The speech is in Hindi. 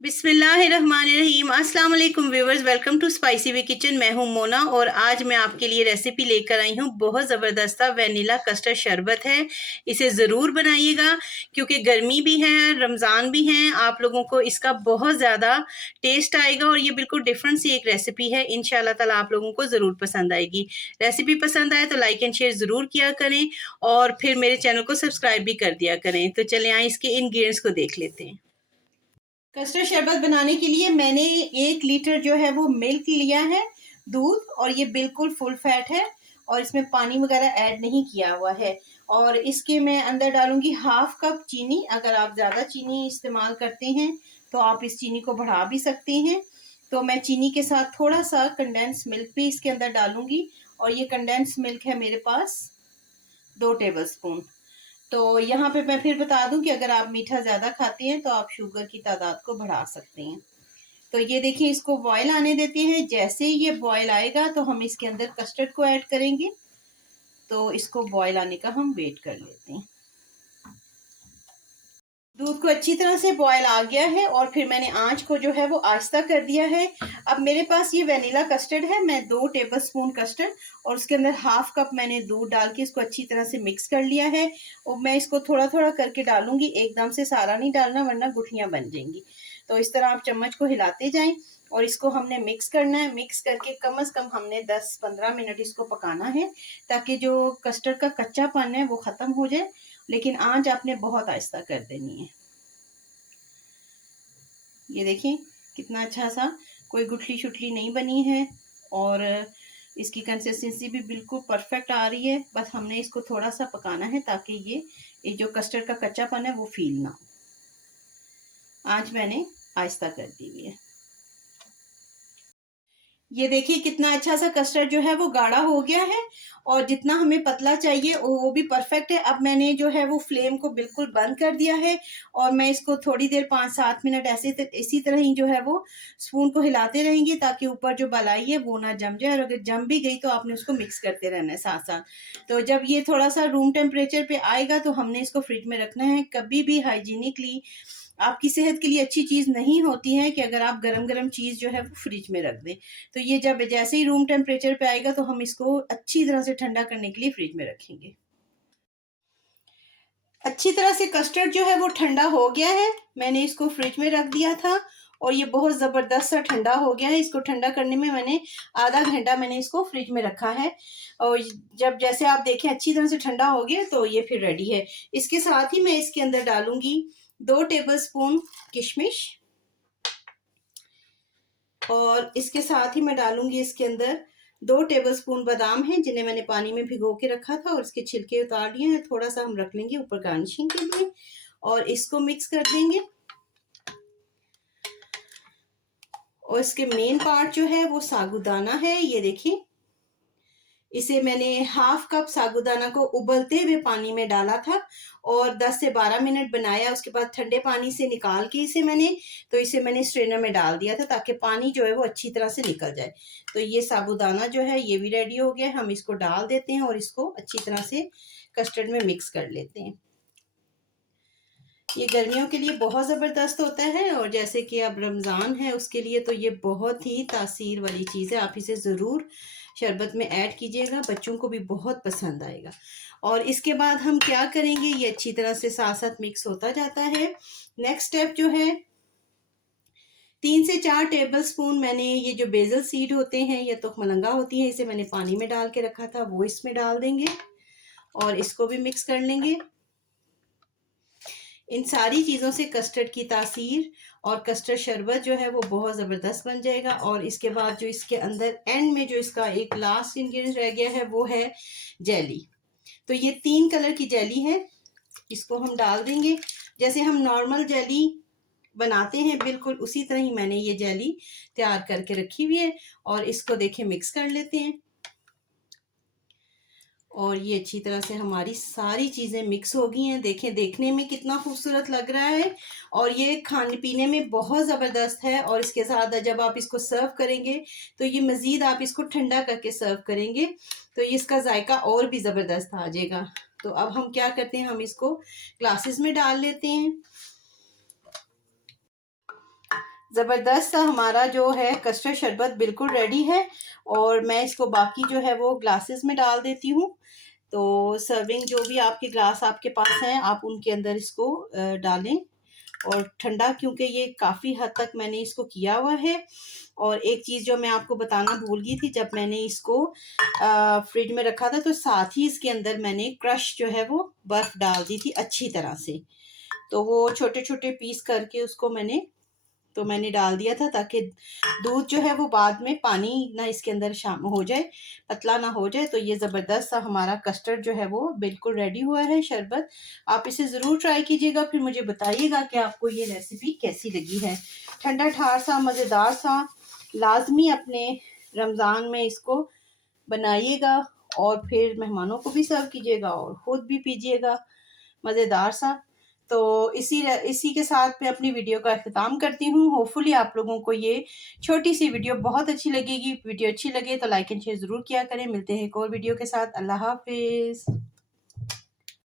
बिस्मिल्लाहिर्रहमानिर्रहीम। अस्सलाम वालेकुम viewers, welcome to spicy way kitchen. मैं हूं मोना और आज मैं आपके लिए रेसिपी लेकर आई हूं। बहुत ज़बरदस्त वनीला कस्टर्ड शरबत है। इसे ज़रूर बनाइएगा क्योंकि गर्मी भी है, रमज़ान भी है। आप लोगों को इसका बहुत ज़्यादा टेस्ट आएगा और ये बिल्कुल डिफरेंट सी एक रेसिपी है। इंशाल्लाह ताला आप लोगों को ज़रूर पसंद आएगी। रेसिपी पसंद आए तो लाइक एंड शेयर ज़रूर किया करें और फिर मेरे चैनल को सब्सक्राइब भी कर दिया करें। तो चलें आए इसके इंग्रेडिएंट्स को देख लेते हैं। कस्टर्ड शरबत बनाने के लिए मैंने 1 लीटर जो है वो मिल्क लिया है, दूध, और ये बिल्कुल फुल फैट है और इसमें पानी वगैरह ऐड नहीं किया हुआ है। और इसके मैं अंदर डालूंगी 1/2 कप चीनी। अगर आप ज़्यादा चीनी इस्तेमाल करते हैं तो आप इस चीनी को बढ़ा भी सकते हैं। तो मैं चीनी के साथ थोड़ा सा कंडेंस मिल्क भी इसके अंदर डालूंगी और ये कंडेंस मिल्क है मेरे पास 2 टेबल स्पून। तो यहाँ पे मैं फिर बता दूं कि अगर आप मीठा ज़्यादा खाते हैं तो आप शुगर की तादाद को बढ़ा सकते हैं। तो ये देखिए, इसको बॉयल आने देते हैं। जैसे ही ये बॉयल आएगा तो हम इसके अंदर कस्टर्ड को ऐड करेंगे। तो इसको बॉयल आने का हम वेट कर लेते हैं। दूध को अच्छी तरह से बॉयल आ गया है और फिर मैंने आंच को जो है वो आहिस्ता कर दिया है। अब मेरे पास ये वेनिला कस्टर्ड है। मैं 2 टेबल स्पून कस्टर्ड और उसके अंदर 1/2 कप मैंने दूध डाल के इसको अच्छी तरह से मिक्स कर लिया है। और मैं इसको थोड़ा थोड़ा करके डालूंगी, एकदम से सारा नहीं डालना वरना गुठलियां बन जाएंगी। तो इस तरह आप चम्मच को हिलाते जाएं और इसको हमने मिक्स करना है। मिक्स करके कम से कम हमने 10-15 मिनट इसको पकाना है ताकि जो कस्टर्ड का कच्चापन है वो ख़त्म हो जाए। लेकिन आंच आपने बहुत आहिस्ता कर देनी है। ये देखिए कितना अच्छा सा, कोई गुठली शुठली नहीं बनी है और इसकी कंसिस्टेंसी भी बिल्कुल परफेक्ट आ रही है। बस हमने इसको थोड़ा सा पकाना है ताकि ये जो कस्टर्ड का कच्चापन है वो फील ना हो। आज मैंने आहिस्ता कर दी हुई है। ये देखिए कितना अच्छा सा कस्टर्ड जो है वो गाढ़ा हो गया है और जितना हमें पतला चाहिए वो भी परफेक्ट है। अब मैंने जो है वो फ्लेम को बिल्कुल बंद कर दिया है और मैं इसको थोड़ी देर 5-7 मिनट इसी तरह ही जो है वो स्पून को हिलाते रहेंगे ताकि ऊपर जो मलाई है वो ना जम जाए। और अगर जम भी गई तो आपने उसको मिक्स करते रहना है साथ साथ। तो जब ये थोड़ा सा रूम टेम्परेचर पे आएगा तो हमने इसको फ्रिज में रखना है। कभी भी हाइजीनिकली आपकी सेहत के लिए अच्छी चीज़ नहीं होती है कि अगर आप गरम गरम चीज़ जो है वो फ्रिज में रख दें। तो ये जब जैसे ही रूम टेम्परेचर पे आएगा तो हम इसको अच्छी तरह से ठंडा करने के लिए फ्रिज में रखेंगे। अच्छी तरह से कस्टर्ड जो है वो ठंडा हो गया है। मैंने इसको फ्रिज में रख दिया था और ये बहुत ज़बरदस्त सा ठंडा हो गया है। इसको ठंडा करने में मैंने आधा घंटा मैंने इसको फ्रिज में रखा है। और जब जैसे आप देखें अच्छी तरह से ठंडा हो गया तो ये फिर रेडी है। इसके साथ ही मैं इसके अंदर डालूंगी 2 टेबल स्पून किशमिश और इसके साथ ही मैं डालूंगी इसके अंदर 2 टेबल स्पून बादाम है जिन्हें मैंने पानी में भिगो के रखा था और इसके छिलके उतार लिए हैं। थोड़ा सा हम रख लेंगे ऊपर गार्निशिंग के लिए और इसको मिक्स कर देंगे। और इसके मेन पार्ट जो है वो साबूदाना है। ये देखिए, इसे मैंने 1/2 कप साबूदाना को उबलते हुए पानी में डाला था और 10 से 12 मिनट बनाया। उसके बाद ठंडे पानी से निकाल के इसे मैंने स्ट्रेनर में डाल दिया था ताकि पानी जो है वो अच्छी तरह से निकल जाए। तो ये साबूदाना जो है ये भी रेडी हो गया है। हम इसको डाल देते हैं और इसको अच्छी तरह से कस्टर्ड में मिक्स कर लेते हैं। ये गर्मियों के लिए बहुत ज़बरदस्त होता है और जैसे कि अब रमज़ान है उसके लिए तो ये बहुत ही तासीर वाली चीज़ है। आप इसे ज़रूर शरबत में ऐड कीजिएगा, बच्चों को भी बहुत पसंद आएगा। और इसके बाद हम क्या करेंगे, ये अच्छी तरह से साथ साथ मिक्स होता जाता है। नेक्स्ट स्टेप जो है, 3 से 4 टेबल स्पून मैंने ये जो बेसल सीड होते हैं या तो मलंगा होती है, इसे मैंने पानी में डाल के रखा था, वो इसमें डाल देंगे और इसको भी मिक्स कर लेंगे। इन सारी चीज़ों से कस्टर्ड की तासीर और कस्टर्ड शरबत जो है वो बहुत ज़बरदस्त बन जाएगा। और इसके बाद जो इसके अंदर एंड में जो इसका एक लास्ट इंग्रेडिएंट रह गया है वो है जेली। तो ये 3 कलर की जेली है, इसको हम डाल देंगे। जैसे हम नॉर्मल जेली बनाते हैं बिल्कुल उसी तरह ही मैंने ये जेली तैयार करके रखी हुई है और इसको देखें मिक्स कर लेते हैं। और ये अच्छी तरह से हमारी सारी चीज़ें मिक्स हो गई हैं। देखें, देखने में कितना खूबसूरत लग रहा है और ये खाने पीने में बहुत ज़बरदस्त है। और इसके साथ जब आप इसको सर्व करेंगे तो ये मज़ीद आप इसको ठंडा करके सर्व करेंगे तो ये इसका जायका और भी ज़बरदस्त आ जाएगा। तो अब हम क्या करते हैं, हम इसको ग्लासेस में डाल लेते हैं। ज़बरदस्त सा हमारा जो है कस्टर्ड शरबत बिल्कुल रेडी है और मैं इसको बाकी जो है वो ग्लासेस में डाल देती हूँ। तो सर्विंग जो भी आपके ग्लास आपके पास हैं आप उनके अंदर इसको डालें और ठंडा, क्योंकि ये काफ़ी हद तक मैंने इसको किया हुआ है। और एक चीज़ जो मैं आपको बताना भूल गई थी, जब मैंने इसको फ्रिज में रखा था तो साथ ही इसके अंदर मैंने क्रश जो है वो बर्फ़ डाल दी थी अच्छी तरह से। तो वो छोटे छोटे पीस करके उसको मैंने डाल दिया था, ताकि दूध जो है वो बाद में पानी ना इसके अंदर शाम हो जाए, पतला ना हो जाए। तो ये ज़बरदस्त सा हमारा कस्टर्ड जो है वो बिल्कुल रेडी हुआ है शरबत। आप इसे ज़रूर ट्राई कीजिएगा, फिर मुझे बताइएगा कि आपको ये रेसिपी कैसी लगी है। ठंडा ठार सा मज़ेदार सा, लाजमी अपने रमज़ान में इसको बनाइएगा और फिर मेहमानों को भी सर्व कीजिएगा और ख़ुद भी पीजिएगा, मज़ेदार सा। तो इसी के साथ मैं अपनी वीडियो का अख्ताम करती हूँ। होपफुली आप लोगों को ये छोटी सी वीडियो बहुत अच्छी लगेगी। वीडियो अच्छी लगे तो लाइक एंड शेयर ज़रूर किया करें। मिलते हैं एक और वीडियो के साथ। अल्लाह हाफ़िज़।